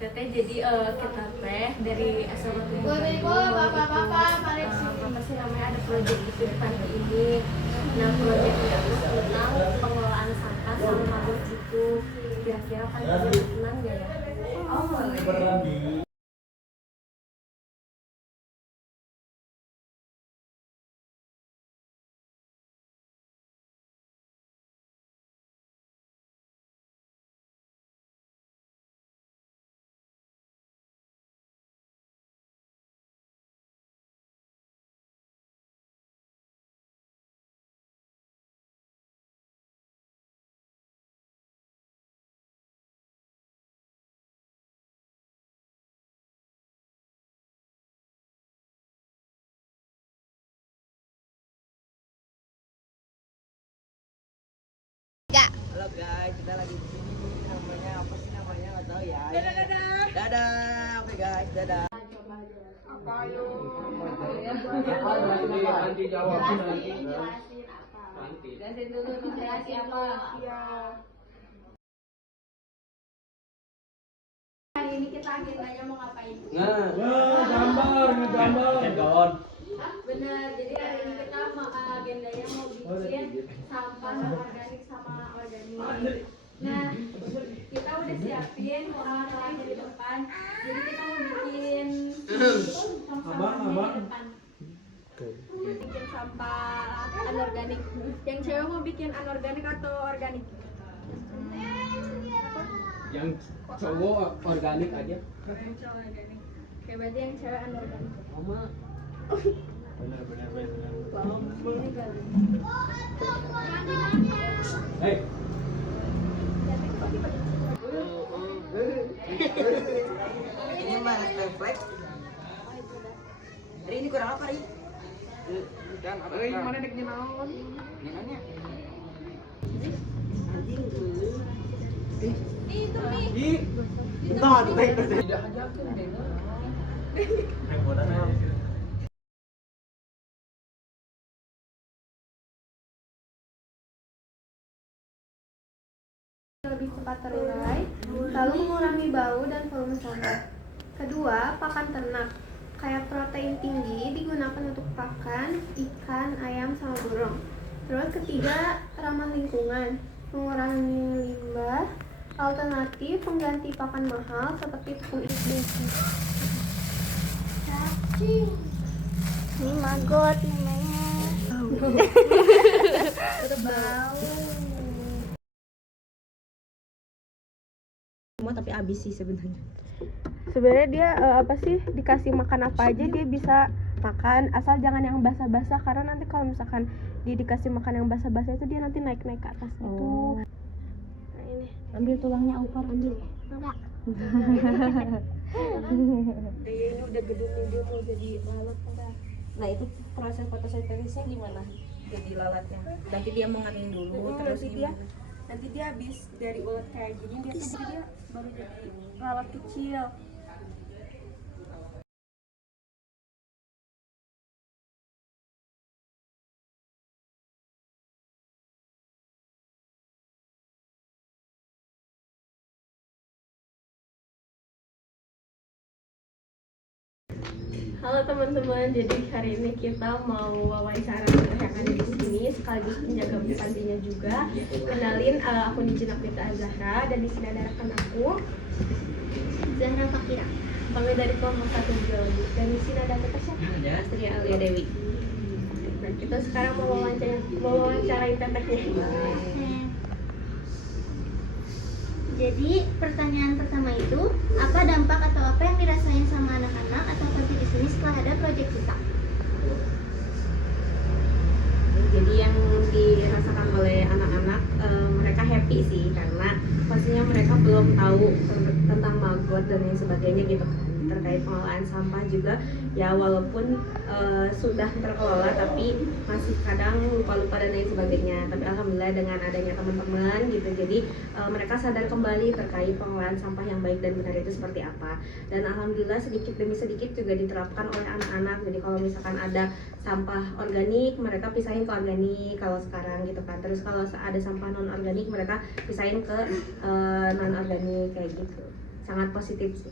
Teteh jadi kita teh dari SMA Tujuh apa sih namanya ada proyek gitu di panti ini. Nah proyeknya itu tentang pengelolaan sampah sama mabuk gitu. Kira-kira panti berkenan nggak ya? Oh boleh. Halo guys, kita lagi di sini. Namanya apa sih namanya? Nggak tahu ya. Dadah, dadah. Dadah. Oke guys, dadah. Apa ayo? Nanti jawab nanti. Jelasin dulu jelasin apa? Iya. Hari ini kita agendanya mau ngapain? Gambar. Bener, jadi hari ini kita agendanya mau bikin sampah organik sama organik. Nah, kita udah siapin alat-alatnya di depan. Jadi kita mau bikin sampah di depan. Bikin sampah anorganik. Yang cewek mau bikin anorganik atau organik? Yang cowok organik aja. Yang cowok organik. Oke, berarti yang cewek anorganik. Mama. Benar. Hei. Ini mah refleks. Hari ini kurang apa nih? Dan apa? Mana dek naon? Nanya. Anjing dulu. Itu nih. Bentar, bentar. Tidak ajakan deh. Lebih cepat terurai, lalu mengurangi bau dan volume sampah. Kedua, pakan ternak. Kayak protein tinggi digunakan untuk pakan ikan, ayam, sama burung. Terus ketiga, ramah lingkungan, mengurangi limbah. Alternatif pengganti pakan mahal seperti tepung besi. Cacing. Ini maggot namanya. Berbau. Semua tapi habis sih sebenarnya. Sebenarnya dia apa sih, dikasih makan apa aja dia bisa makan, asal jangan yang basah-basah, karena nanti kalau misalkan dia dikasih makan yang basah-basah itu dia nanti naik-naik ke atas gitu. Nah ini Ambil tulangnya Upar, ambil. enggak. Dia ini udah gede nih, dia mau jadi lalat enggak? Nah itu proses fotosintetisnya gimana? Jadi lalatnya. Nanti dia menganing dulu, terus Nanti dia habis dari ulat kayak gini dia baru jadi lalat kecil. Halo teman-teman, jadi hari ini kita mau wawancara yang ada di sini sekaligus penjaga pantinya juga. Kenalin, aku Nijin Akwita Azahra dan di sini ada rekan aku Zahra Fakira. kami dari kelompok 1 biologi dan di sini ada kita siapa? Astri Alia Dewi. Nah, kita sekarang mau wawancarai tetehnya. Jadi pertanyaan pertama itu, apa dampak atau apa yang dirasain sama anak-anak atau panti di sini setelah ada proyek kita? Jadi yang dirasakan oleh anak-anak, mereka happy sih karena pastinya mereka belum tahu tentang maggot dan lain sebagainya gitu kan, terkait pengelolaan sampah juga ya, walaupun sudah terkelola tapi masih kadang lupa-lupa dan lain sebagainya. Tapi alhamdulillah dengan adanya teman-teman gitu, jadi mereka sadar kembali terkait pengelolaan sampah yang baik dan benar itu seperti apa. Dan alhamdulillah sedikit demi sedikit juga diterapkan oleh anak-anak. Jadi kalau misalkan ada sampah organik mereka pisahin ke organik kalau sekarang gitu kan, terus kalau ada sampah non organik mereka pisahin ke non organik kayak gitu. sangat positif sih.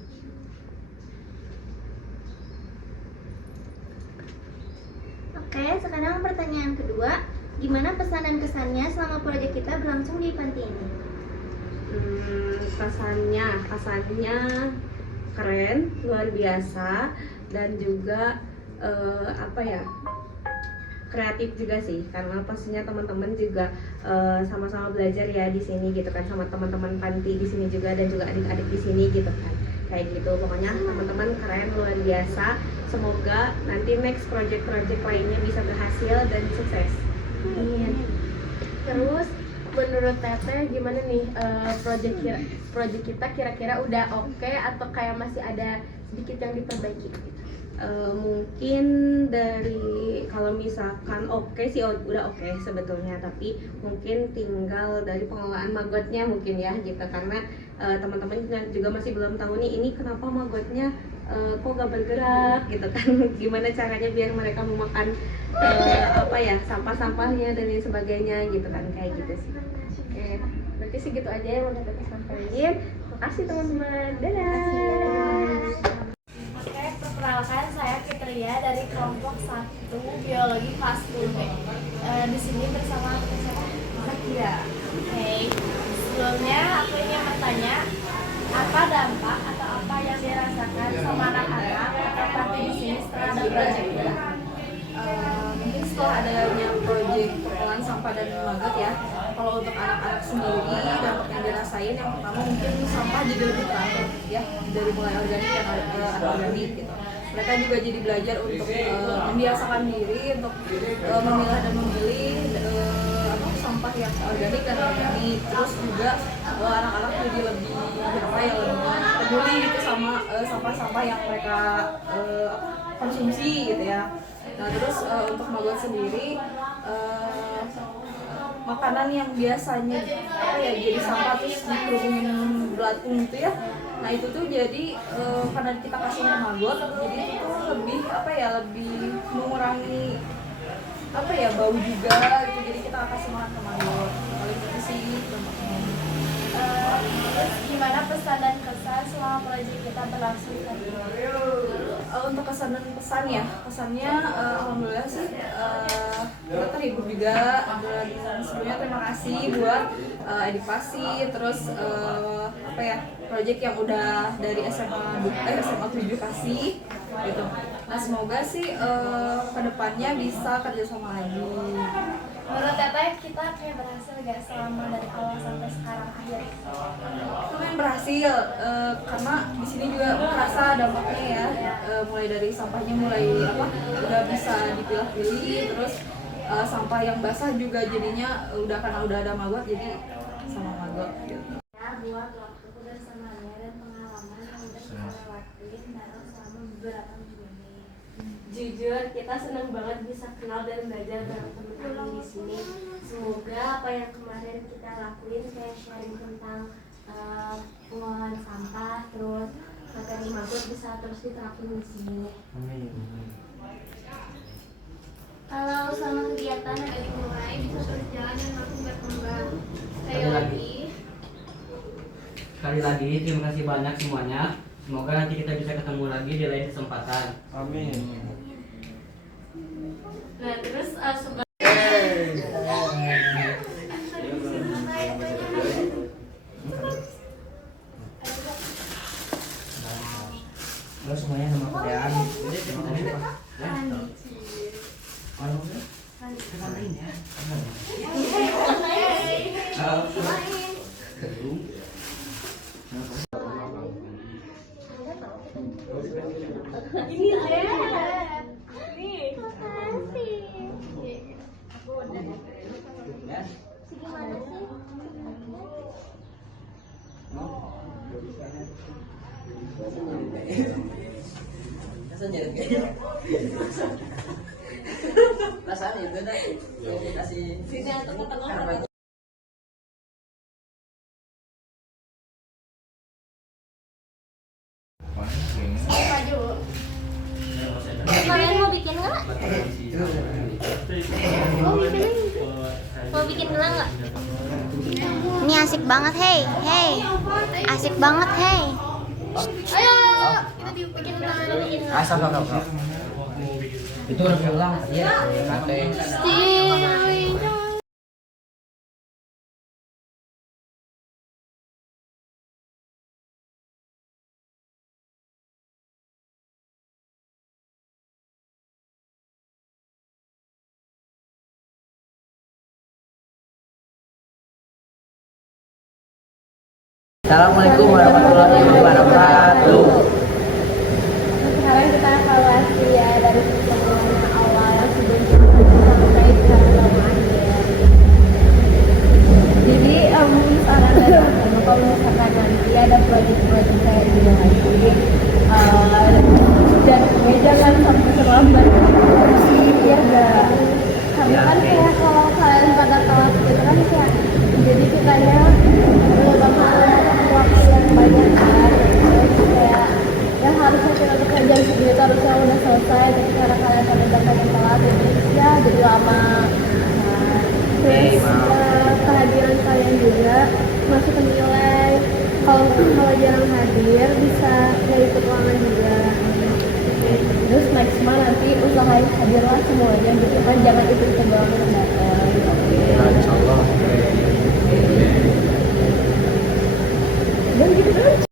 Oke, sekarang pertanyaan kedua, gimana pesan dan kesannya selama proyek kita berlangsung di panti ini? Kesannya keren, luar biasa, dan juga apa ya, kreatif juga sih, karena pastinya teman-teman juga sama-sama belajar ya di sini gitu kan, sama teman-teman panti di sini juga dan juga adik-adik di sini gitu kan, kayak gitu. Pokoknya teman-teman keren, luar biasa. Semoga nanti next project-project lainnya bisa berhasil dan sukses. Amin. Terus menurut Teteh gimana nih project kita kira-kira udah oke atau kayak masih ada sedikit yang diperbaiki? Mungkin dari kalau misalkan oke sih udah oke sebetulnya, tapi mungkin tinggal dari pengelolaan magotnya mungkin ya gitu, karena teman-teman juga masih belum tahu nih ini kenapa magotnya kok gak bergerak gitu kan. Gimana caranya biar mereka memakan apa ya, sampah-sampahnya dan lain sebagainya gitu kan, kayak gitu sih. Oke, berarti segitu aja yang udah Teteh sampaikan. Makasih teman-teman, dadah. Oke, perkenalkan saya Fitria dari kelompok 1 Biologi kelas 10B. Di sini bersama Zakia. Oke, sebelumnya aku ingin bertanya, apa dampak atau apa yang dirasakan sama anak-anak atau panti di sini setelah ada proyek kita? Mungkin setelah adanya proyek pengelolaan sampah dan magot ya, kalau untuk anak-anak sendiri dampak yang dirasain yang pertama mungkin sampah jadi lebih teratur ya, dari mulai organik dan anorganik gitu. Mereka juga jadi belajar untuk membiasakan diri untuk memilah dan memilih sampah yang organik dan organik. Terus juga anak-anak jadi lebih lebih peduli gitu sama sampah-sampah yang mereka konsumsi gitu ya. Nah terus untuk magot sendiri makanan yang biasanya jadi sampah terus dikurungin belatung gitu ya. Nah itu tuh jadi karena kita kasihnya magot, jadi itu lebih lebih mengurangi bau juga gitu. Jadi kita kasih makan ke magot. Paling itu sih dampaknya. Terus gimana pesan dan kesan selama proyek kita berlangsung tadi? Untuk kesan dan pesan ya, kesannya alhamdulillah sih kita terhibur juga. Dan sebelumnya terima kasih buat edukasi, terus proyek yang udah dari SMA 7 kasih gitu. Nah semoga sih kedepannya bisa kerjasama lagi. Menurut Teteh, kita kayak berhasil gak selama dari awal sampai sekarang akhir? Lumayan berhasil, karena di sini juga terasa dampaknya ya, mulai dari sampahnya udah bisa dipilah-pilih, terus sampah yang basah juga jadinya karena udah ada magot jadi sama magot gitu. Buat waktu kebersamaannya dan pengalaman yang udah kita lewatin bareng selama beberapa minggu ini. Jujur kita senang banget bisa kenal dan belajar bareng teman-teman di sini. Semoga apa yang kemarin kita lakuin kayak sharing tentang pengolahan sampah, terus materi magot bisa terus diterapin di sini. Kalau selama kegiatan yang dimulai bisa terus jalan dan langsung berkembang. Sekali lagi terima kasih banyak semuanya. Semoga nanti kita bisa ketemu lagi di lain kesempatan. Amin. Nah terus Halo semuanya, nama kalian? Rasanya itu dah yang dikasih sini atau tengah. Kalian mau bikin nggak? Mau bikin gelang nggak? Ini asik banget, hey, asik banget, hey. Ayo, kita bikin ulangan lagi. Asal kau. Itu udah ulang ya. Kate. Assalamualaikum warahmatullahi wabarakatuh. Sekarang kita evaluasi ya dari semuanya awal yang sebelum sampai sekarang akhir. Jadi saran dari aku kalau misalkan nanti ada proyek-proyek kayak gini lagi, dan jangan sampai terlambat sih biar gak. Karena kan kayak kalau kalian pada telat gitu kan kayak jadi kitanya bakal waktu yang banyak kan, terus kayak yang harusnya kita bekerja segitu harusnya udah selesai, tapi karena kalian pada datang telat ya jadi lama. Nah, terus kehadiran kalian juga masuk ke nilai. Kalau jarang hadir bisa nggak ikut ulangan juga. Terus maksimal nanti usahain hadirlah semuanya gitu kan, jangan ikut doang yang datang. Insyaallah. Dan gitu aja.